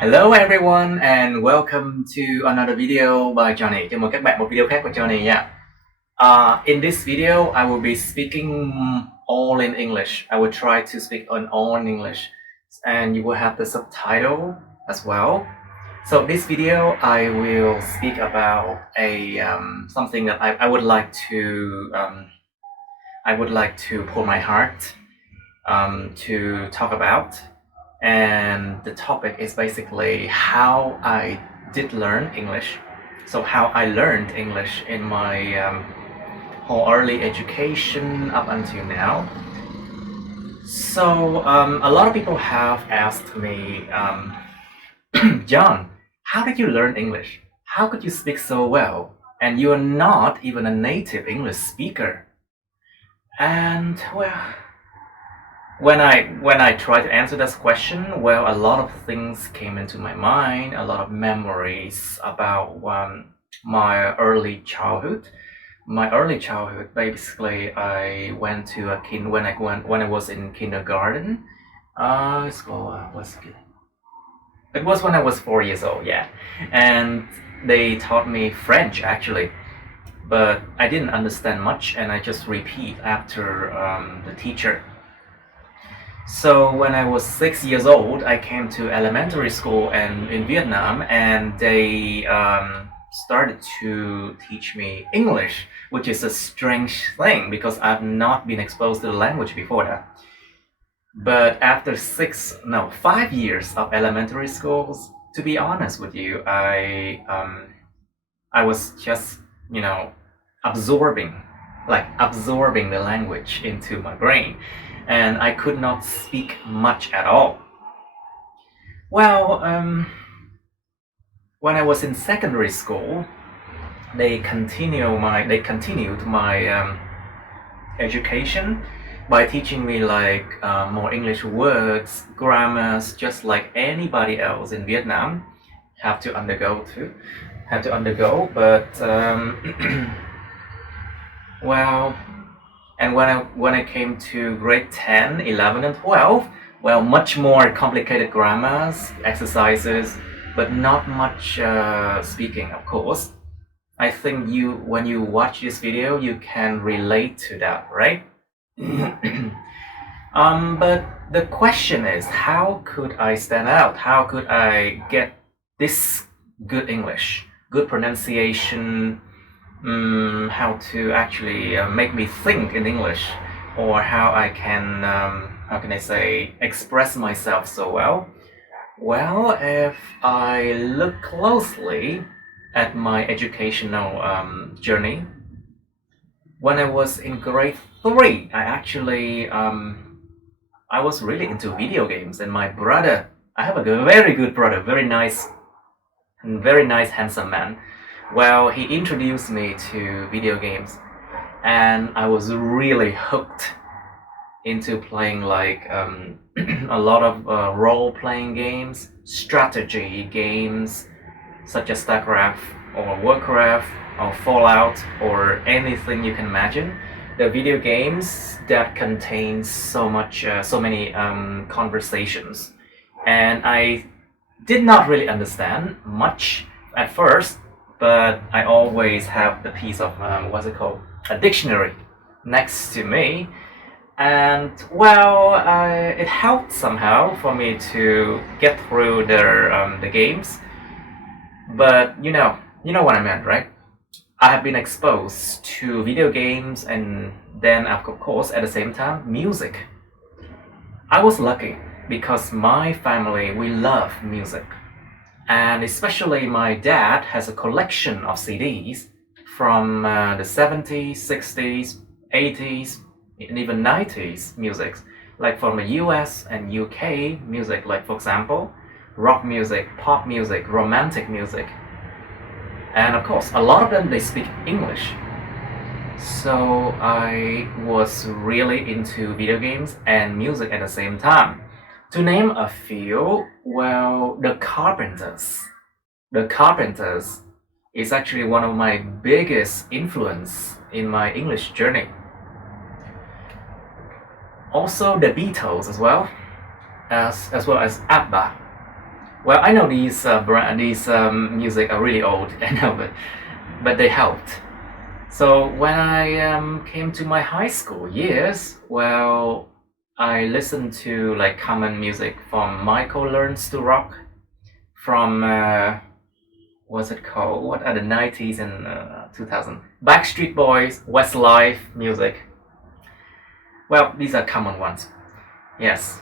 Hello everyone and welcome to another video by Johnny. Chào mừng các bạn một video khác của Johnny nha. In this video, I will be speaking all in English. I will try to speak all in English, and you will have the subtitle as well. So this video, I will speak about something that I would like to pour my heart to talk about. And the topic is basically how I did learn English. So how I learned English in my whole early education up until now. So a lot of people have asked me, John, how did you learn English? How could you speak so well? And you are not even a native English speaker. And well, when I tried to answer this question, well, a lot of things came into my mind, a lot of memories about my early childhood. My early childhood, basically, I went to when I was in kindergarten. It was when I was 4 years old, yeah, and they taught me French actually, but I didn't understand much, and I just repeat after the teacher. So when I was 6 years old, I came to elementary school and in Vietnam, and they started to teach me English, which is a strange thing because I've not been exposed to the language before that. But after 5 years of elementary schools, to be honest with you, I was just, absorbing the language into my brain, and I could not speak much at all. Well, when I was in secondary school, they continued my education by teaching me more English words, grammars, just like anybody else in Vietnam have to undergo. But well, and when I came to grade 10, 11, and 12, well, much more complicated grammars, exercises, but not much speaking, of course. I think when you watch this video, you can relate to that, right? But the question is, how could I stand out? How could I get this good English, good pronunciation, how to actually make me think in English, or how I can, express myself so well? Well, if I look closely at my educational journey, when I was in grade 3, I was really into video games, and my brother, I have a very good brother, very nice, handsome man. Well, he introduced me to video games, and I was really hooked into playing a lot of role-playing games, strategy games, such as StarCraft or Warcraft or Fallout or anything you can imagine. The video games that contain so many conversations, and I did not really understand much at first, but I always have the piece of a dictionary next to me, and well, it helped somehow for me to get through the games. But you know what I meant, right? I have been exposed to video games, and then of course at the same time music. I was lucky because my family, we love music, and especially my dad has a collection of CDs from the 70s, 60s, 80s, and even 90s music, like from the US and UK music, like for example rock music, pop music, romantic music. And of course, a lot of them, they speak English. So I was really into video games and music at the same time. To name a few, well, The Carpenters. The Carpenters is actually one of my biggest influence in my English journey. Also the Beatles as well as ABBA. Well, I know these music are really old. I know, but they helped. So when I came to my high school years, well, I listened to like common music from Michael Learns to Rock, from what's it called? What are the 90s and 2000? Backstreet Boys, Westlife music. Well, these are common ones. Yes.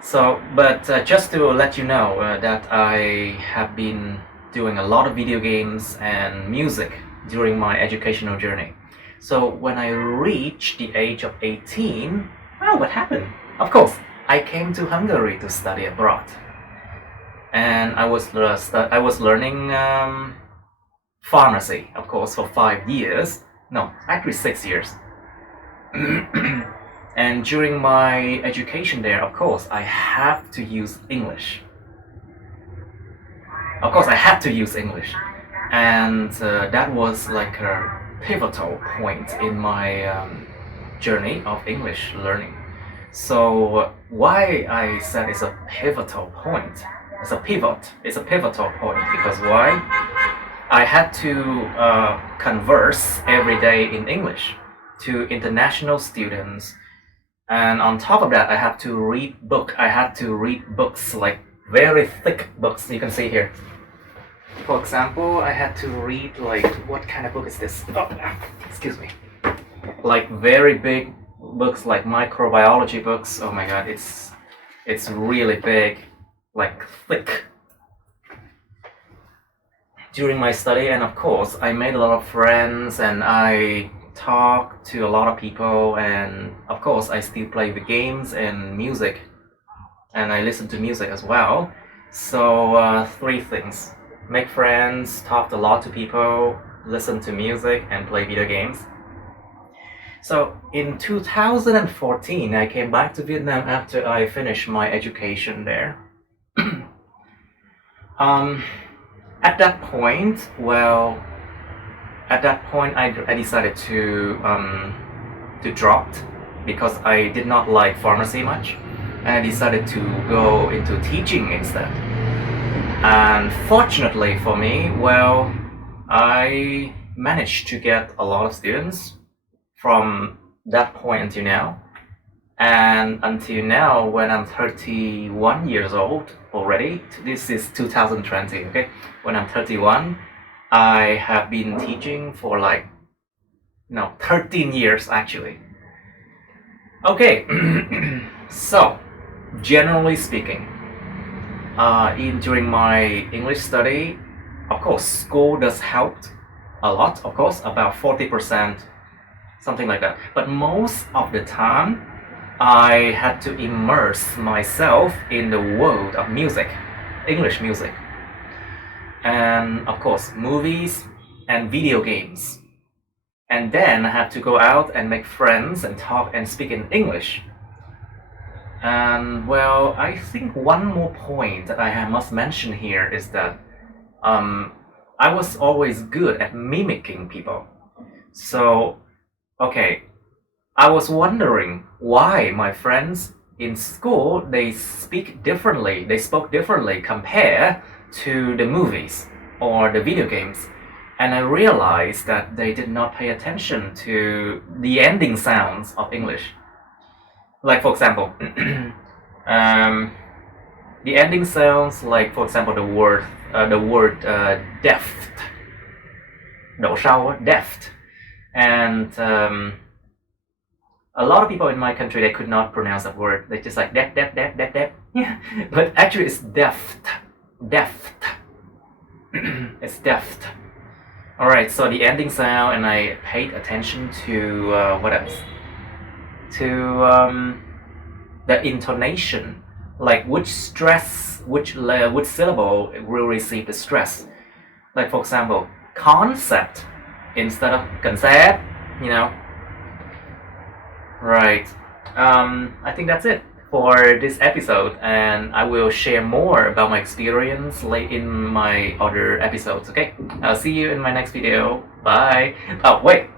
So, but just to let you know that I have been doing a lot of video games and music during my educational journey. So when I reached the age of 18, well, what happened? Of course, I came to Hungary to study abroad. And I was learning pharmacy, of course, for 5 years. No, actually 6 years. And during my education there, of course, I have to use English. Of course, I had to use English. And that was like a pivotal point in my journey of English learning. So why I said it's a pivotal point? It's a pivotal point because why? I had to converse every day in English to international students. And on top of that, I had to read books, like very thick books. You can see here. For example, I had to read like, what kind of book is this? Oh, excuse me. Like very big books, like microbiology books. Oh my God, it's really big, like thick. During my study, and of course, I made a lot of friends, and I talk to a lot of people, and of course I still play the games and music, and I listen to music as well. So 3 things: make friends, talk a lot to people, listen to music, and play video games. So in 2014 I came back to Vietnam after I finished my education there. At that point, I decided to drop because I did not like pharmacy much, and I decided to go into teaching instead. And fortunately for me, well, I managed to get a lot of students from that point until now. And until now, when I'm 31 years old already, this is 2020, okay? When I'm 31, I have been teaching for 13 years actually. Okay, so generally speaking, during my English study, of course, school does help a lot, of course, about 40%, something like that. But most of the time, I had to immerse myself in the world of music, English music, and of course movies and video games. And then I had to go out and make friends and talk and speak in English. And well, I think one more point that I must mention here is that I was always good at mimicking people. So, okay, I was wondering why my friends in school, they spoke differently compared to the movies or the video games. And I realized that they did not pay attention to the ending sounds of English. Like for example, the ending sounds, like for example the word deft, độ sau, deft, and a lot of people in my country, they could not pronounce that word. They just like deft. Yeah, but actually it's deft. It's deft. All right, so the ending sound, and I paid attention to what else? To the intonation, like which syllable will receive the stress. Like for example, concept instead of concept, you know. Right. I think that's it for this episode, and I will share more about my experience late in my other episodes. Okay, I'll see you in my next video. Bye. Oh wait.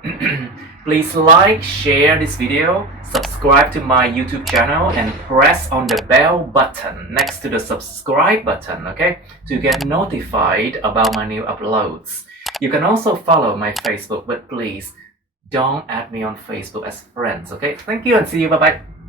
Please like, share this video, subscribe to my YouTube channel, and press on the bell button next to the subscribe button, okay, to get notified about my new uploads. You can also follow my Facebook, but please don't add me on Facebook as friends, okay? Thank you and see you. Bye bye.